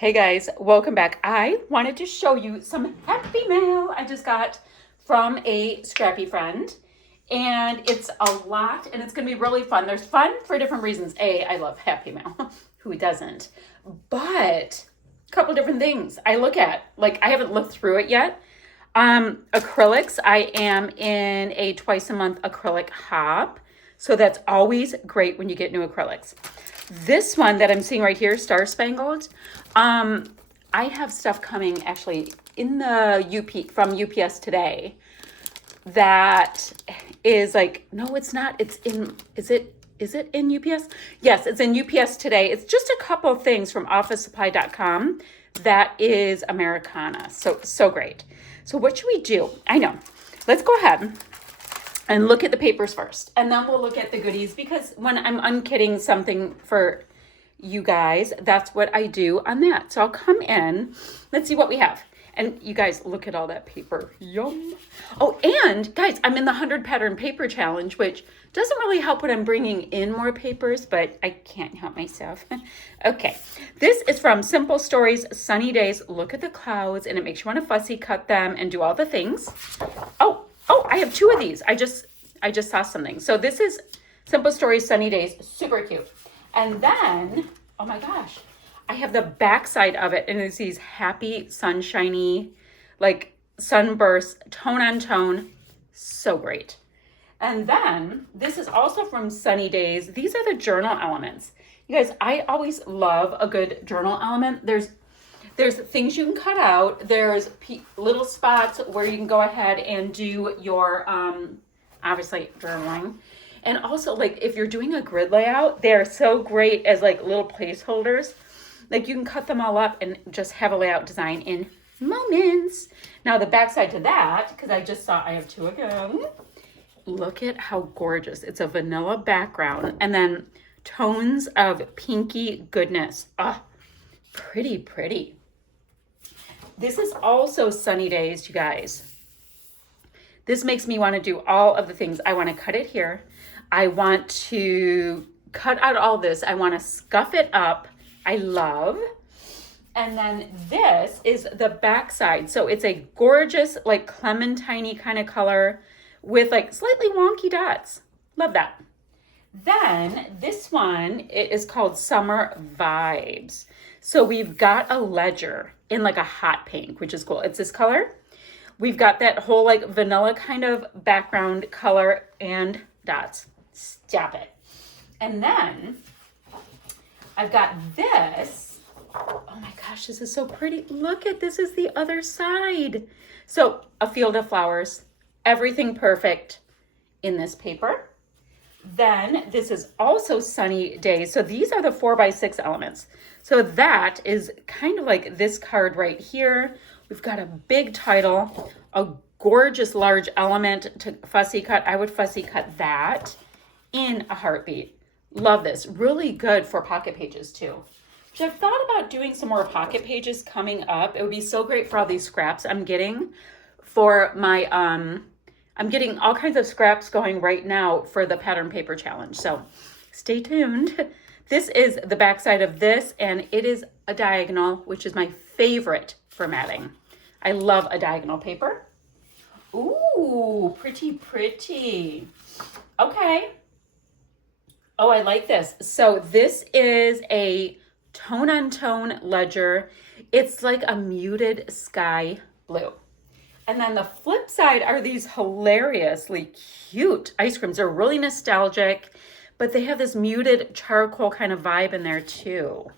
Hey guys, welcome back. I wanted to show you some happy mail I just got from a scrappy friend. And it's a lot and it's going to be really fun. There's fun for different reasons. I love happy mail. Who doesn't? But a couple different things I look at. Like, I haven't looked through it yet. Acrylics. I am in a twice a month acrylic hop. So that's always great when you get new acrylics. This one that I'm seeing right here, Star Spangled, I have stuff coming actually in the from UPS today that is like, no, it's not. It's in, is it in UPS? Yes, it's in UPS today. It's just a couple things from officesupply.com that is Americana. So great. So what should we do? I know. Let's go ahead and look at the papers first, and then we'll look at the goodies, because when I'm unkitting something for you guys, that's what I do on that. So I'll come in, let's see what we have. And you guys, look at all that paper. Yum. Oh, and guys, I'm in the 100 pattern paper challenge, which doesn't really help when I'm bringing in more papers, but I can't help myself. Okay, this is from Simple Stories, Sunny Days. Look at the clouds, and it makes you want to fussy cut them and do all the things. Oh, I have two of these. I just saw something. So this is Simple Stories, Sunny Days. Super cute. And then, oh my gosh, I have the backside of it. And it's these happy, sunshiny, like sunbursts, tone on tone. So great. And then this is also from Sunny Days. These are the journal elements. You guys, I always love a good journal element. There's things you can cut out. There's little spots where you can go ahead and do your, obviously, journaling. And also, like, if you're doing a grid layout, they're so great as, like, little placeholders. Like, you can cut them all up and just have a layout design in moments. Now, the backside to that, because I just saw I have two again. Look at how gorgeous. It's a vanilla background. And then tones of pinky goodness. Ah, pretty, pretty. This is also Sunny Days, you guys. This makes me want to do all of the things. I want to cut it here. I want to cut out all this. I want to scuff it up. I love. And then this is the backside. So it's a gorgeous, like clementine kind of color with like slightly wonky dots. Love that. Then this one, it is called Summer Vibes. So we've got a ledger in like a hot pink, which is cool. It's this color. We've got that whole like vanilla kind of background color and dots. Stop it. And then I've got this. Oh my gosh, this is so pretty. Look at this is the other side. So a field of flowers, everything perfect in this paper. Then this is also Sunny Days. So these are the 4x6 elements. So that is kind of like this card right here. We've got a big title, a gorgeous large element to fussy cut. I would fussy cut that in a heartbeat. Love this. Really good for pocket pages too. Which I've thought about doing some more pocket pages coming up. It would be so great for all these scraps I'm getting for my, I'm getting all kinds of scraps going right now for the pattern paper challenge. So stay tuned. This is the backside of this, and it is a diagonal, which is my favorite for matting. I love a diagonal paper. Ooh, pretty, pretty. Okay. Oh, I like this. So this is a tone-on-tone ledger. It's like a muted sky blue. And then the flip side are these hilariously cute ice creams. They're really nostalgic, but they have this muted charcoal kind of vibe in there too.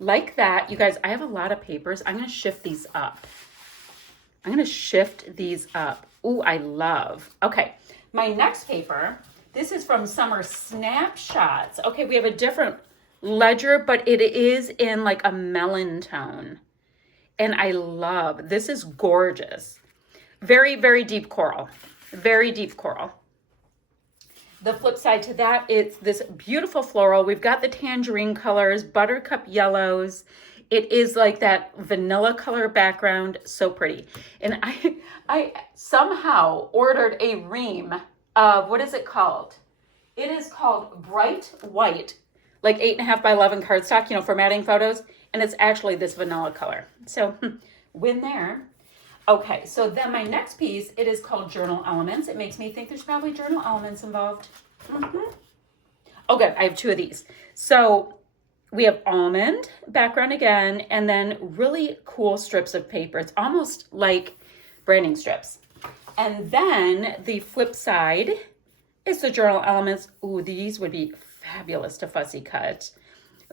Like that, you guys, I have a lot of papers. I'm going to shift these up. Ooh, I love. Okay, my next paper, this is from Summer Snapshots. Okay, we have a different ledger, but it is in like a melon tone. And I love, this is gorgeous. Very, very deep coral. Very deep coral. The flip side to that, it's this beautiful floral. We've got the tangerine colors, buttercup yellows. It is like that vanilla color background. So pretty. And I somehow ordered a ream of, what is it called? It is called Bright White, like 8.5 by 11 cardstock, you know, for matting photos. and it's actually this vanilla color. So win there. Okay, so then my next piece, it is called Journal Elements. It makes me think there's probably journal elements involved. Oh, good. I have two of these. So we have almond background again, and then really cool strips of paper. It's almost like branding strips. And then the flip side is the journal elements. Ooh, these would be fabulous to fussy cut.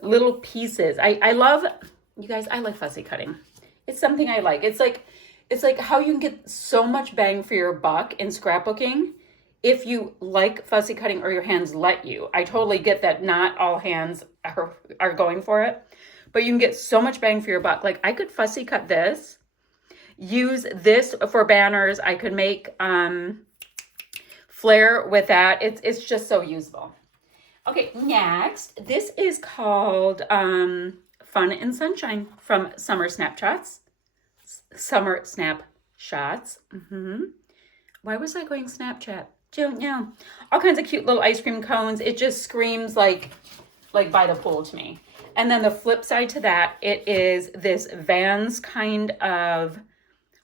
Little pieces. I love, you guys, I like fussy cutting. It's something I like. It's like how you can get so much bang for your buck in scrapbooking if you like fussy cutting or your hands let you. I totally get that not all hands are going for it, but you can get so much bang for your buck. Like I could fussy cut this, use this for banners. I could make flair with that. It's just so usable. Okay, next, this is called Fun and Sunshine from Summer Snapshots. Summer Snapshots. Why was I going Snapchat? Don't know. All kinds of cute little ice cream cones. It just screams like by the pool to me. And then the flip side to that, it is this Vans kind of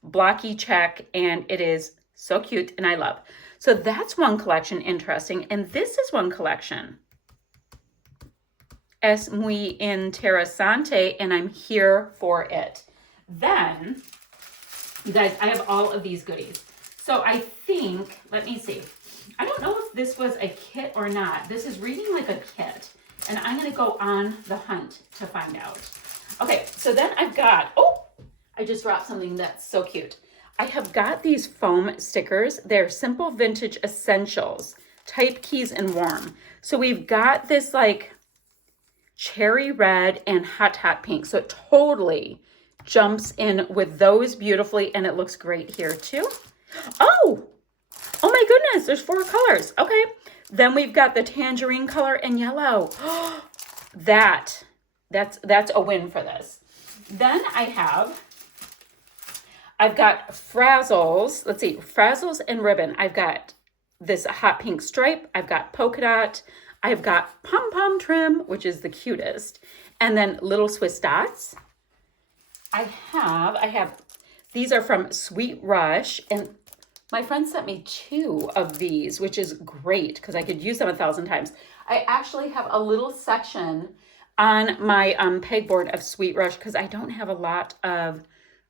blocky check, and it is so cute and I love. So that's one collection, interesting. And this is one collection. Es muy interesante, and I'm here for it. Then, you guys, I have all of these goodies. So I think, let me see. I don't know if this was a kit or not. This is reading like a kit, and I'm going to go on the hunt to find out. Okay, so then I've got, oh, I just dropped something that's so cute. I have got these foam stickers. They're Simple Vintage Essentials, Type Keys and Warm. So we've got this like cherry red and hot pink. So it totally jumps in with those beautifully, and it looks great here too. Oh my goodness, there's 4 colors. Okay, then we've got the tangerine color and yellow. That's a win for this. Then I've got frazzles. Let's see, frazzles and ribbon. I've got this hot pink stripe. I've got polka dot. I've got pom-pom trim, which is the cutest. And then little Swiss dots. I have, these are from Sweet Rush. And my friend sent me 2 of these, which is great because I could use them 1,000 times. I actually have a little section on my pegboard of Sweet Rush because I don't have a lot of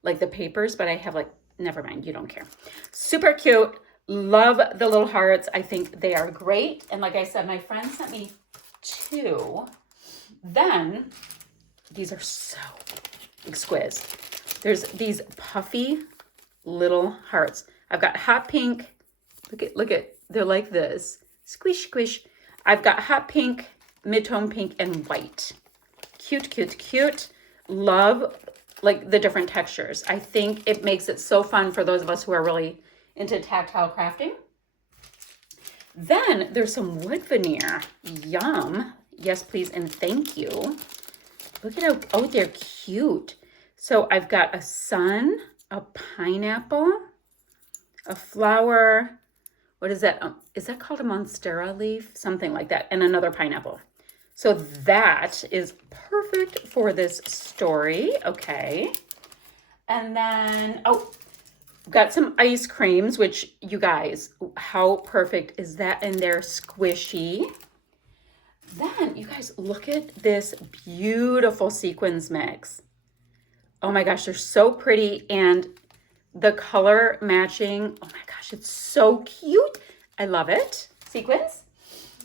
like the papers, but I have like, never mind, you don't care. Super cute. Love the little hearts. I think they are great. And like I said, my friend sent me 2. Then these are so exquisite. There's these puffy little hearts. I've got hot pink. Look at, they're like this. Squish, squish. I've got hot pink, mid-tone pink, and white. Cute, cute, cute. Love like the different textures. I think it makes it so fun for those of us who are really into tactile crafting. Then there's some wood veneer. Yum. Yes, please, and thank you. Look at how, oh, they're cute. So I've got a sun, a pineapple, a flower. What is that? Is that called a monstera leaf? Something like that. And another pineapple. So that is perfect for this story. Okay. And then, oh, got some ice creams, which you guys, how perfect is that? And they're squishy. Then you guys look at this beautiful sequins mix. Oh my gosh, they're so pretty. And the color matching, oh my gosh, it's so cute. I love it. Sequins.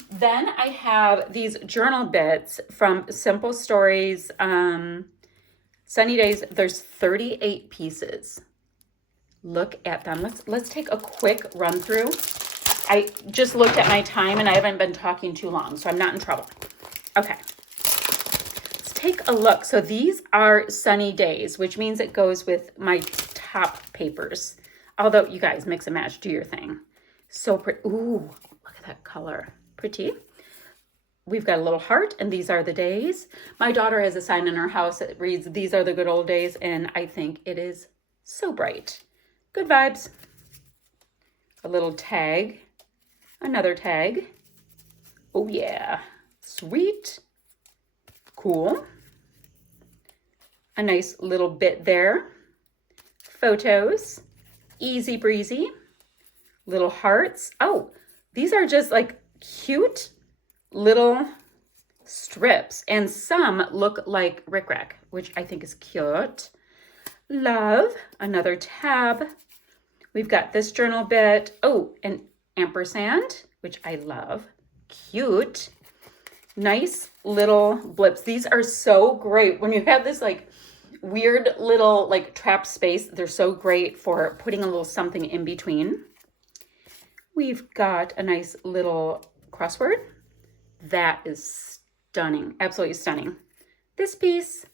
Then I have these journal bits from Simple Stories, Sunny Days. There's 38 pieces. Look at them. Let's take a quick run through. I just looked at my time and I haven't been talking too long, so I'm not in trouble. Okay. Let's take a look. So these are Sunny Days, which means it goes with my top papers. Although you guys mix and match, do your thing. So pretty. Ooh, look at that color. Pretty. We've got a little heart, and these are the days. My daughter has a sign in her house that reads, "These are the good old days," and I think it is so bright. Good vibes. A little tag. Another tag. Oh yeah. Sweet. Cool. a nice little bit there. Photos, easy breezy. Little hearts. Oh, these are just like cute little strips, and some look like rickrack, which I think is cute. Love, another tab. We've got this journal bit. Oh, an ampersand, which I love. Cute. Nice little blips. These are so great when you have this like weird little like trap space. They're so great for putting a little something in between. We've got a nice little crossword. That is stunning, absolutely stunning. This piece,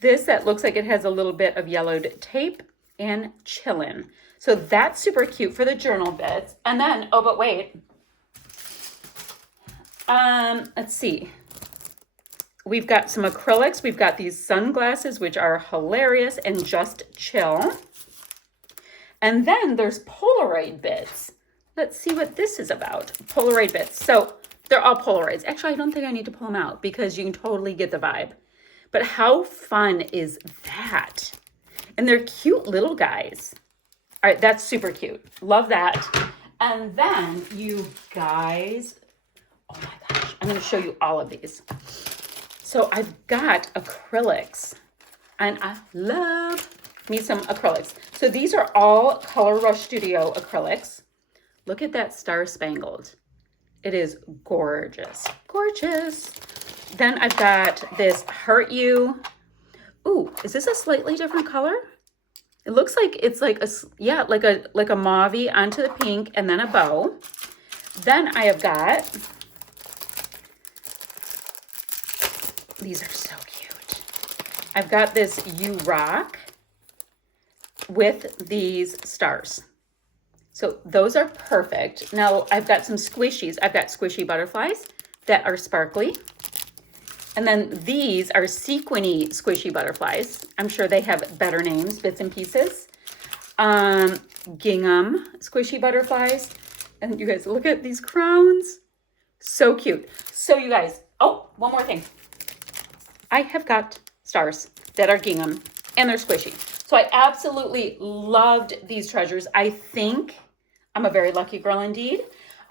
that looks like it has a little bit of yellowed tape, and chillin'. So that's super cute for the journal bits. And then, oh, but wait. Let's see. We've got some acrylics. We've got these sunglasses, which are hilarious and just chill. And then there's Polaroid bits. Let's see what this is about. Polaroid bits. So they're all Polaroids. Actually, I don't think I need to pull them out because you can totally get the vibe. But how fun is that? And they're cute little guys. All right, that's super cute. Love that. And then you guys, oh my gosh, I'm going to show you all of these. So I've got acrylics, and I love me some acrylics. So these are all Color Rush Studio acrylics. Look at that Star Spangled. It is gorgeous, gorgeous. Then I've got this Hurt You. Ooh, is this a slightly different color? It looks like it's like a, yeah, like a mauve-y onto the pink and then a bow. Then I have got, these are so cute. I've got this You Rock with these stars. So those are perfect. Now I've got some squishies. I've got squishy butterflies that are sparkly. And then these are sequiny squishy butterflies. I'm sure they have better names, Bits and Pieces. Gingham squishy butterflies. And you guys, look at these crowns. So cute. So you guys, oh, one more thing. I have got stars that are gingham and they're squishy. So I absolutely loved these treasures. I think I'm a very lucky girl indeed.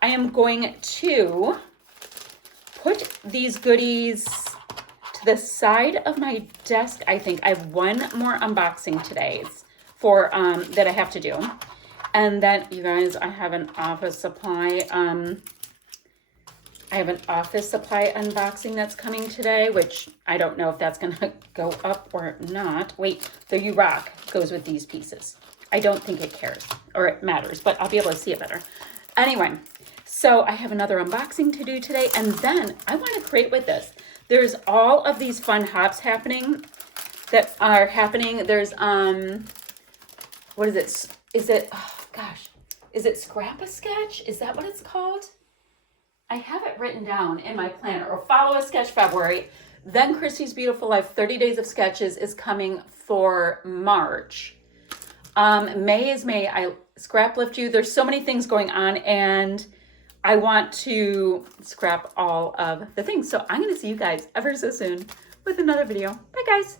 I am going to put these goodies to the side of my desk. I think I have one more unboxing today for that I have to do. And then you guys, I have an office supply. I have an office supply unboxing that's coming today, which I don't know if that's gonna go up or not. Wait, the You Rock goes with these pieces. I don't think it cares or it matters, but I'll be able to see it better. Anyway, so I have another unboxing to do today, and then I want to create with this. There's all of these fun hops happening that are happening. There's what is it? Is it, oh gosh, is it Scrap-a-Sketch? Is that what it's called? I have it written down in my planner, or Follow a Sketch February. Then Christy's Beautiful Life 30 Days of Sketches is coming for March. May is May. I scrap lift you. There's so many things going on, and I want to scrap all of the things. So I'm going to see you guys ever so soon with another video. Bye, guys.